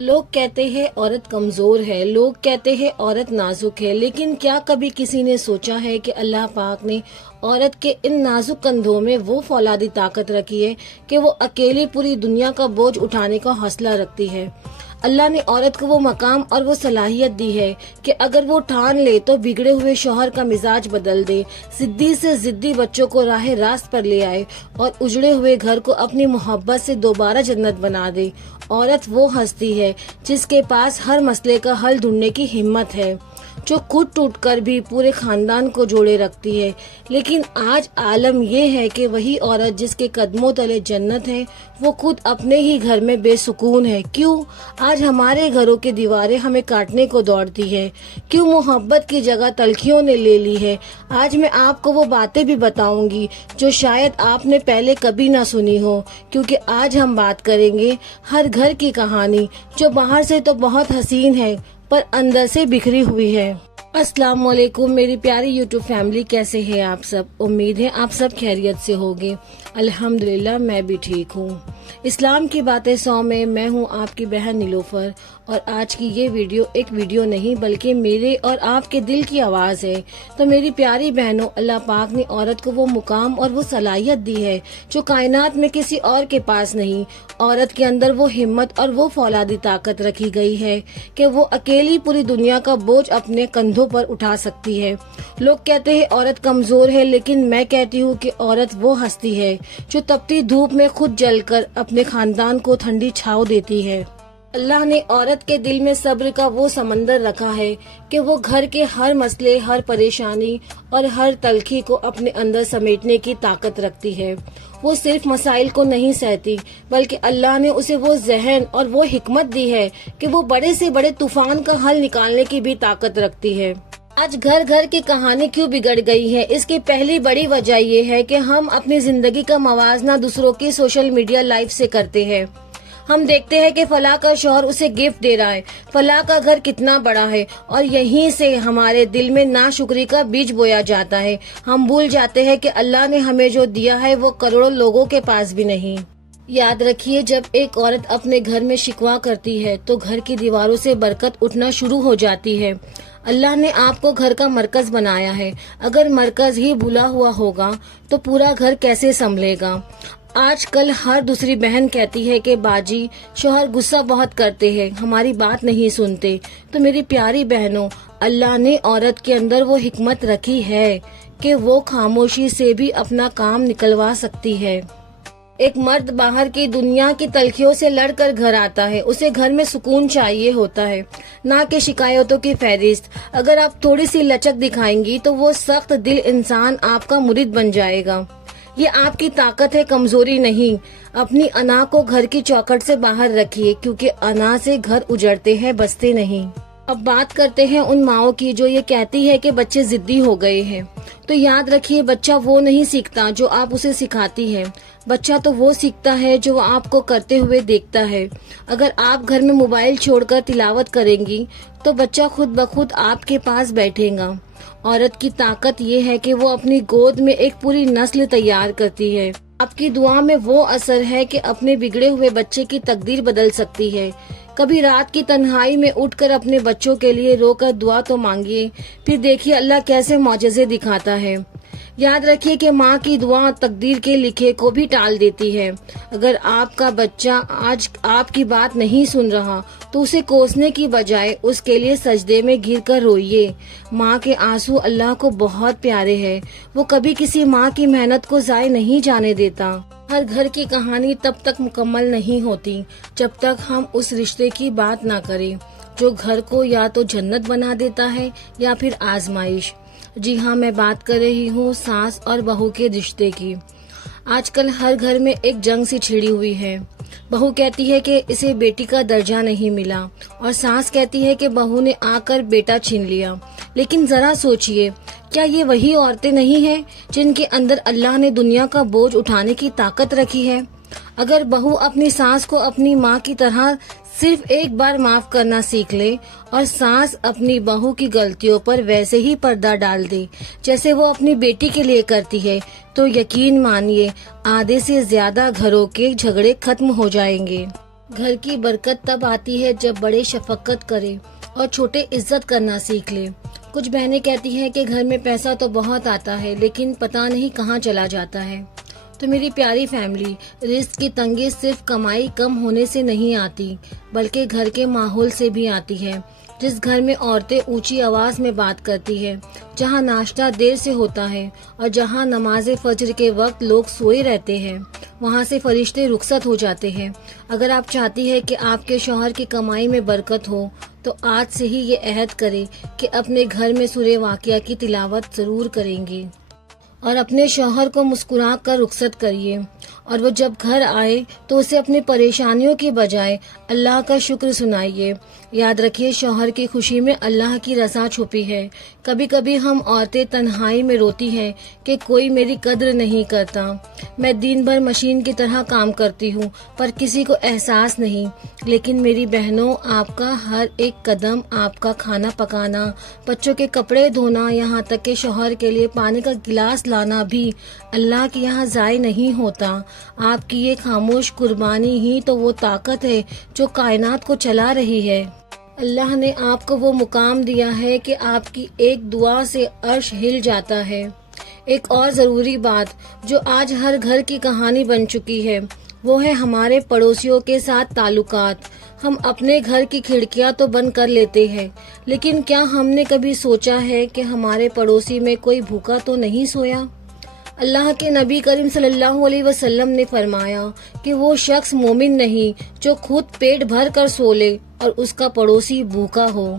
लोग कहते हैं औरत कमजोर है, लोग कहते हैं औरत नाजुक है, लेकिन क्या कभी किसी ने सोचा है कि अल्लाह पाक ने औरत के इन नाजुक कंधों में वो फौलादी ताकत रखी है कि वो अकेली पूरी दुनिया का बोझ उठाने का हौसला रखती है। अल्लाह ने औरत को वो मकाम और वो सलाहियत दी है कि अगर वो ठान ले तो बिगड़े हुए शौहर का मिजाज बदल दे, जिद्दी से जिद्दी बच्चों को राह रास्त पर ले आए और उजड़े हुए घर को अपनी मोहब्बत से दोबारा जन्नत बना दे। औरत वो हस्ती है जिसके पास हर मसले का हल ढूंढने की हिम्मत है, जो खुद टूट कर भी पूरे खानदान को जोड़े रखती है। लेकिन आज आलम ये है कि वही औरत जिसके कदमों तले जन्नत है, वो खुद अपने ही घर में बेसुकून है। क्यों आज हमारे घरों की दीवारें हमें काटने को दौड़ती है? क्यों मोहब्बत की जगह तलखियों ने ले ली है? आज मैं आपको वो बातें भी बताऊंगी जो शायद आपने पहले कभी ना सुनी हो, क्योंकि आज हम बात करेंगे हर घर की कहानी जो बाहर से तो बहुत हसीन है पर अंदर से बिखरी हुई है। अस्सलाम वालेकुम मेरी प्यारी यूट्यूब फैमिली, कैसे हैं आप सब? उम्मीद है आप सब खैरियत से होंगे। अल्हम्दुलिल्लाह मैं भी ठीक हूँ। इस्लाम की बातें 100 में मैं हूँ आपकी बहन नीलोफर, और आज की ये वीडियो एक वीडियो नहीं बल्कि मेरे और आपके दिल की आवाज है। तो मेरी प्यारी बहनों, अल्लाह पाक ने औरत को वो मुकाम और वो सलाहियत दी है जो कायनात में किसी और के पास नहीं। औरत के अंदर वो हिम्मत और वो फौलादी ताकत रखी गई है कि वो अकेली पूरी दुनिया का बोझ अपने कंधों पर उठा सकती है। लोग कहते हैं औरत कमजोर है, लेकिन मैं कहती हूँ कि औरत वो हस्ती है जो तपती धूप में खुद जलकर अपने खानदान को ठंडी छांव देती है। अल्लाह ने औरत के दिल में सब्र का वो समंदर रखा है कि वो घर के हर मसले, हर परेशानी और हर तलखी को अपने अंदर समेटने की ताकत रखती है। वो सिर्फ मसाइल को नहीं सहती, बल्कि अल्लाह ने उसे वो जहन और वो हिकमत दी है कि वो बड़े से बड़े तूफान का हल निकालने की भी ताकत रखती है। आज घर घर की कहानी क्यों बिगड़ गई है? इसकी पहली बड़ी वजह ये है कि हम अपनी जिंदगी का मवाजना दूसरों की सोशल मीडिया लाइफ से करते हैं। हम देखते हैं कि फलां का शौहर उसे गिफ्ट दे रहा है, फलां का घर कितना बड़ा है, और यहीं से हमारे दिल में नाशुक्री का बीज बोया जाता है। हम भूल जाते हैं कि अल्लाह ने हमें जो दिया है वो करोड़ों लोगों के पास भी नहीं। याद रखिए, जब एक औरत अपने घर में शिकवा करती है तो घर की दीवारों से बरकत उठना शुरू हो जाती है। अल्लाह ने आपको घर का मरकज बनाया है, अगर मरकज ही भूला हुआ होगा तो पूरा घर कैसे संभलेगा? आजकल हर दूसरी बहन कहती है कि बाजी शौहर गुस्सा बहुत करते हैं, हमारी बात नहीं सुनते। तो मेरी प्यारी बहनों, अल्लाह ने औरत के अंदर वो हिकमत रखी है कि वो खामोशी से भी अपना काम निकलवा सकती है। एक मर्द बाहर की दुनिया की तलखियों से लड़कर घर आता है, उसे घर में सुकून चाहिए होता है, ना कि शिकायतों की फहरिस्त। अगर आप थोड़ी सी लचक दिखाएंगी तो वो सख्त दिल इंसान आपका मुरीद बन जाएगा। ये आपकी ताकत है, कमजोरी नहीं। अपनी अना को घर की चौखट से बाहर रखिए, क्योंकि अना से घर उजड़ते हैं, बसते नहीं। अब बात करते हैं उन माओं की जो ये कहती है कि बच्चे जिद्दी हो गए हैं। तो याद रखिए, बच्चा वो नहीं सीखता जो आप उसे सिखाती है, बच्चा तो वो सीखता है जो आपको करते हुए देखता है। अगर आप घर में मोबाइल छोड़कर तिलावत करेंगी तो बच्चा खुद ब खुद आपके पास बैठेगा। औरत की ताकत ये है कि वो अपनी गोद में एक पूरी नस्ल तैयार करती है। आपकी दुआ में वो असर है कि अपने बिगड़े हुए बच्चे की तकदीर बदल सकती है। कभी रात की तन्हाई में उठकर अपने बच्चों के लिए रोकर दुआ तो मांगिए, फिर देखिए अल्लाह कैसे मौजज़े दिखाता है। याद रखिए कि माँ की दुआ तकदीर के लिखे को भी टाल देती है। अगर आपका बच्चा आज आपकी बात नहीं सुन रहा तो उसे कोसने की बजाय उसके लिए सजदे में गिर कर रोइए। माँ के आंसू अल्लाह को बहुत प्यारे हैं, वो कभी किसी माँ की मेहनत को जाय नहीं जाने देता। हर घर की कहानी तब तक मुकम्मल नहीं होती जब तक हम उस रिश्ते की बात ना करें जो घर को या तो जन्नत बना देता है या फिर आजमाइश। जी हाँ, मैं बात कर रही हूँ सास और बहू के रिश्ते की। आजकल हर घर में एक जंग सी छिड़ी हुई है। बहू कहती है कि इसे बेटी का दर्जा नहीं मिला, और सास कहती है कि बहू ने आकर बेटा छीन लिया। लेकिन जरा सोचिए, क्या ये वही औरतें नहीं हैं जिनके अंदर अल्लाह ने दुनिया का बोझ उठाने की ताकत रखी है? अगर बहू अपनी सास को अपनी माँ की तरह सिर्फ एक बार माफ करना सीख ले और सास अपनी बहू की गलतियों पर वैसे ही पर्दा डाल दे जैसे वो अपनी बेटी के लिए करती है, तो यकीन मानिए आधे से ज्यादा घरों के झगड़े खत्म हो जाएंगे। گھر کی برکت تب آتی ہے جب بڑے شفقت کرے اور چھوٹے عزت کرنا سیکھ لے۔ کچھ بہنیں کہتی ہیں کہ گھر میں پیسہ تو بہت آتا ہے لیکن پتہ نہیں کہاں چلا جاتا ہے۔ تو میری پیاری فیملی، رزق کی تنگی صرف کمائی کم ہونے سے نہیں آتی بلکہ گھر کے ماحول سے بھی آتی ہے۔ جس گھر میں عورتیں اونچی آواز میں بات کرتی ہے، جہاں ناشتہ دیر سے ہوتا ہے اور جہاں نماز فجر کے وقت لوگ سوئے رہتے ہیں، وہاں سے فرشتے رخصت ہو جاتے ہیں۔ اگر آپ چاہتی ہے کہ آپ کے شوہر کی کمائی میں برکت ہو تو آج سے ہی یہ عہد کریں کہ اپنے گھر میں سورہ واقعہ کی تلاوت ضرور کریں گے اور اپنے شوہر کو مسکرا کر رخصت کریے، اور وہ جب گھر آئے تو اسے اپنی پریشانیوں کی بجائے اللہ کا شکر سنائیے۔ یاد رکھیے، شوہر کی خوشی میں اللہ کی رضا چھپی ہے۔ کبھی کبھی ہم عورتیں تنہائی میں روتی ہیں کہ کوئی میری قدر نہیں کرتا، میں دن بھر مشین کی طرح کام کرتی ہوں پر کسی کو احساس نہیں۔ لیکن میری بہنوں، آپ کا ہر ایک قدم، آپ کا کھانا پکانا، بچوں کے کپڑے دھونا، یہاں تک کہ شوہر کے لیے پانی کا گلاس لانا بھی اللہ کے یہاں ضائع نہیں ہوتا۔ آپ کی یہ خاموش قربانی ہی تو وہ طاقت ہے جو کائنات کو چلا رہی ہے۔ اللہ نے آپ کو وہ مقام دیا ہے کہ آپ کی ایک دعا سے عرش ہل جاتا ہے۔ ایک اور ضروری بات جو آج ہر گھر کی کہانی بن چکی ہے، وہ ہے ہمارے پڑوسیوں کے ساتھ تعلقات۔ ہم اپنے گھر کی کھڑکیاں تو بند کر لیتے ہیں، لیکن کیا ہم نے کبھی سوچا ہے کہ ہمارے پڑوسی میں کوئی بھوکا تو نہیں سویا؟ اللہ کے نبی کریم صلی اللہ علیہ وسلم نے فرمایا کہ وہ شخص مومن نہیں جو خود پیٹ بھر کر سو لے اور اس کا پڑوسی بھوکا ہو۔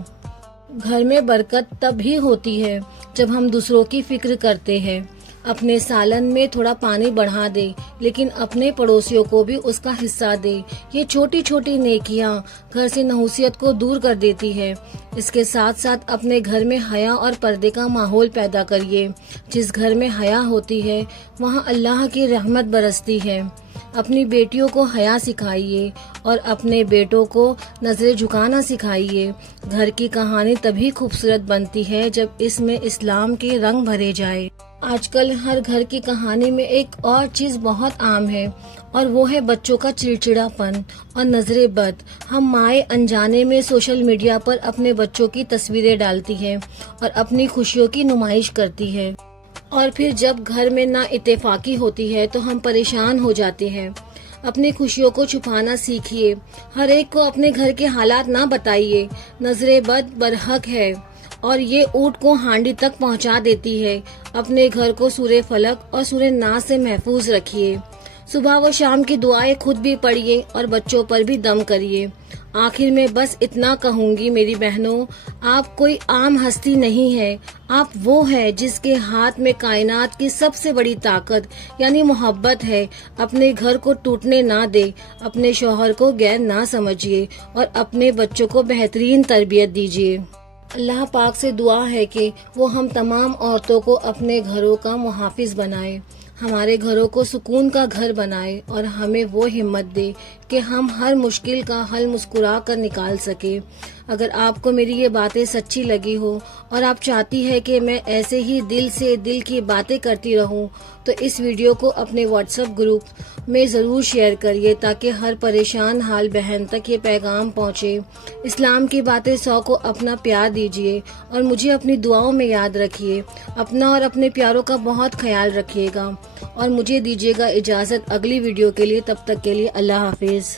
گھر میں برکت تب ہی ہوتی ہے جب ہم دوسروں کی فکر کرتے ہیں۔ اپنے سالن میں تھوڑا پانی بڑھا دے لیکن اپنے پڑوسیوں کو بھی اس کا حصہ دے۔ یہ چھوٹی چھوٹی نیکیاں گھر سے نحوست کو دور کر دیتی ہے۔ اس کے ساتھ ساتھ اپنے گھر میں حیا اور پردے کا ماحول پیدا کریے۔ جس گھر میں حیا ہوتی ہے وہاں اللہ کی رحمت برستی ہے۔ اپنی بیٹیوں کو حیا سکھائیے اور اپنے بیٹوں کو نظریں جھکانا سکھائیے۔ گھر کی کہانی تبھی خوبصورت بنتی ہے جب اس میں اسلام کے رنگ بھرے جائے۔ آج کل ہر گھر کی کہانی میں ایک اور چیز بہت عام ہے اور وہ ہے بچوں کا چڑچڑا پن اور نظر بد۔ ہم مائیں انجانے میں سوشل میڈیا پر اپنے بچوں کی تصویریں ڈالتی ہیں اور اپنی خوشیوں کی نمائش کرتی ہے، اور پھر جب گھر میں نا اتفاقی ہوتی ہے تو ہم پریشان ہو جاتے ہیں۔ اپنی خوشیوں کو چھپانا سیکھیے، ہر ایک کو اپنے گھر کے حالات نہ بتائیے۔ نظر بد برحق ہے اور یہ اونٹ کو ہانڈی تک پہنچا دیتی ہے۔ اپنے گھر کو سورہ فلق اور سورہ ناس سے محفوظ رکھیے۔ صبح و شام کی دعائیں خود بھی پڑھیے اور بچوں پر بھی دم کریے۔ آخر میں بس اتنا کہوں گی میری بہنوں، آپ کوئی عام ہستی نہیں ہے، آپ وہ ہے جس کے ہاتھ میں کائنات کی سب سے بڑی طاقت یعنی محبت ہے۔ اپنے گھر کو ٹوٹنے نہ دے، اپنے شوہر کو غیر نہ سمجھیے اور اپنے بچوں کو بہترین تربیت دیجیے۔ اللہ پاک سے دعا ہے کہ وہ ہم تمام عورتوں کو اپنے گھروں کا محافظ بنائے، ہمارے گھروں کو سکون کا گھر بنائے اور ہمیں وہ ہمت دے کہ ہم ہر مشکل کا حل مسکرا کر نکال سکیں۔ اگر آپ کو میری یہ باتیں سچی لگی ہو اور آپ چاہتی ہے کہ میں ایسے ہی دل سے دل کی باتیں کرتی رہوں تو اس ویڈیو کو اپنے واٹس ایپ گروپ میں ضرور شیئر کریے تاکہ ہر پریشان حال بہن تک یہ پیغام پہنچے۔ اسلام کی باتیں 100 کو اپنا پیار دیجیے اور مجھے اپنی دعاؤں میں یاد رکھیے۔ اپنا اور اپنے پیاروں کا بہت خیال رکھیے گا اور مجھے دیجیے گا اجازت اگلی ویڈیو کے لیے۔ تب تک کے لیے اللہ حافظ۔